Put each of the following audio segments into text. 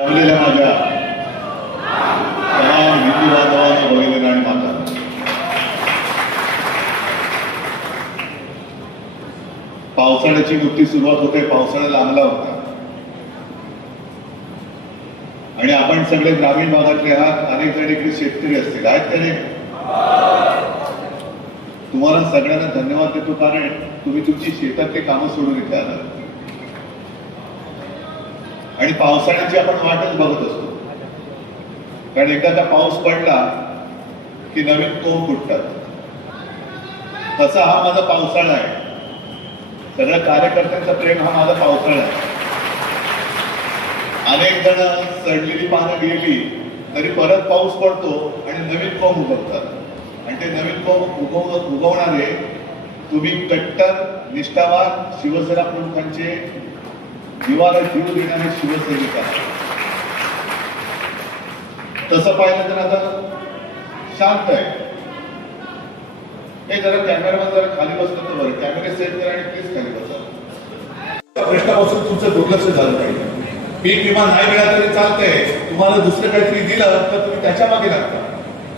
जमलेल्या माझ्या तमाम हिंदू बांधवांना बघितलं आणि माता पावसाळ्याची नुकती सुरुवात होते. पावसाळा लागला होता आणि आपण सगळे ग्रामीण भागातले आहात. अनेक जण इकडे शेतकरी असतील आहेत त्याने तुम्हाला सगळ्यांना धन्यवाद देतो, कारण तुम्ही तुमची शेतातली कामं सोडून इथे आलात आणि पावसाळ्याची आपण वाटच बघत असतो. कारण एकदा का पाऊस पडला की नवीन कोंब फुटतात. तसा हा माझा पावसाळा आहे. सगळ्या कार्यकर्त्यांचा प्रेम हा माझा पावसाळा आहे. अनेक जण सडलेली पानं गेली तरी परत पाऊस पडतो आणि नवीन कोंब उगवतात आणि ते नवीन कोंब उगवणारे तुम्ही कट्टर निष्ठावान शिवसेना प्रमुखांचे जीवाला जीव देणारे शिवसैनिक आहात. तसं पाहिलं तर आता शांत आहे. हे जरा कॅमेरामॅन जरा खाली बसलं तर बरं. कॅमेरे सेट करा आणि प्लीज खाली बसा. प्रश्नापासून तुमचं दुर्लक्ष झालं पाहिजे. पीक विमा नाही मिळाला तरी चालतंय. तुम्हाला दुसरं काहीतरी दिलं तर तुम्ही त्याच्या मागे लागता.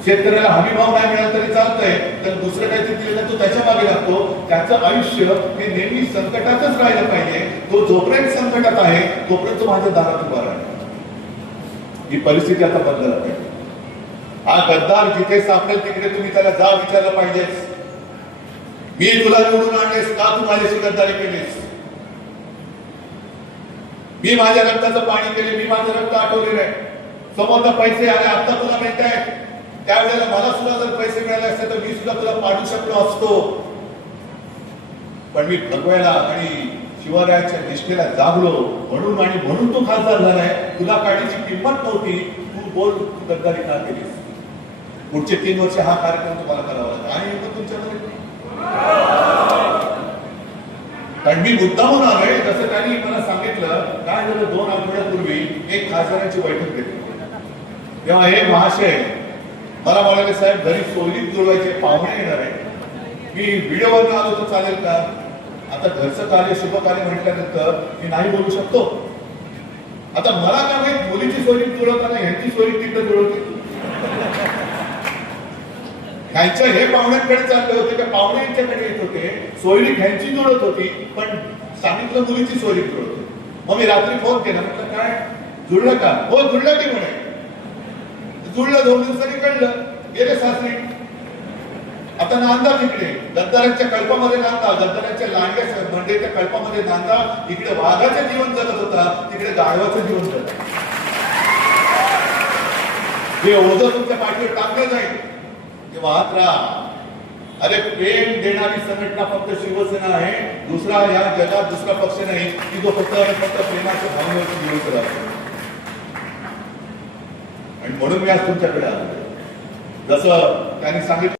शेतकऱ्याला हमी भाव नाही मिळाला तरी चालतंय, तर दुसरं काहीतरी दिलं तर तो त्याच्या मागे लागतो. त्याचं आयुष्य हे नेहमी संकटातच राहिलं पाहिजे. तो जोपर्यंत संकटात आहे तोपर्यंत माझ्या दारात उभा राहील. ही परिस्थिती आता बदलायला पाहिजे. हा गद्दार जिथे सापडेल तिकडे तुम्ही त्याला जा विचारलं पाहिजे, मी तुला निवडून आणलेस का, तू माझ्याशी गद्दारी केलीस. मी माझ्या रक्ताचं पाणी केले, मी माझं रक्त आठवलेलं आहे. समोरचा पैसे आले आता तुला माहित आहे. त्यावेळेला मला सुद्धा जर पैसे मिळाले असते तर मी सुद्धा तुला पाडू शकलो असतो. पण मी भगवायला आणि शिवरायाच्या निष्ठेला जागलो म्हणून तू खासदार झालाय. तुला काढण्याची किंमत नव्हती. तू बोल गद्दारी का केलीस. पुढचे 3 वर्ष हा कार्यक्रम तुम्हाला करावा लागला आणि तुमच्यामध्ये कारण मी मुद्दामून आलोय. जसं त्यांनी मला सांगितलं काय झालं, 2 आठवड्यापूर्वी एक खासदारांची बैठक घेतली. तेव्हा हे महाशय मला म्हणाले, साहेब घरी सोयरीक जुळवायचे पाहुणे येणार आहे. मी व्हिडिओवर आलो तर चालेल का. आता घरचं कार्य शुभ कार्य म्हटल्यानंतर मी नाही बोलू शकतो. आता मला काय माहित मुलीची सोयरीक जुळवताना ह्यांची सोयरीक तिकडे जुळवते. ह्यांच्या हे पाहुण्यांकडे चालले होते का पाहुणे यांच्याकडे येत होते. सोयरीक ह्यांची जुळत होती पण सांगितलं मुलीची सोयरीक जुळत होती. मग मी रात्री फोन केला, म्हटलं काय जुळलं का. हो जुळलं की म्हणे. जुळलं. 2 दिवसांनी कळलं. गेले सासरी. आता नांदा तिकडे गद्दारांच्या कल्पामध्ये नांदा, गद्दारांच्या लांडग्या मंडईच्या कल्पामध्ये नांदा. इकडे वाघाचं जीवन जगत होता, तिकडे गाढवाचं जीवन जगत. हे ओझं तुमच्या पाठीवर टाकलं जाईल तेव्हा वाहत राहा. अरे प्रेम देणारी संघटना फक्त शिवसेना आहे. दुसरा या जगात दुसरा पक्ष नाही की जो फक्त प्रेमाच्या भावनेवर जीवन करतो. आणि म्हणून मी आज तुमच्याकडे आलो. जसं त्यांनी सांगितलं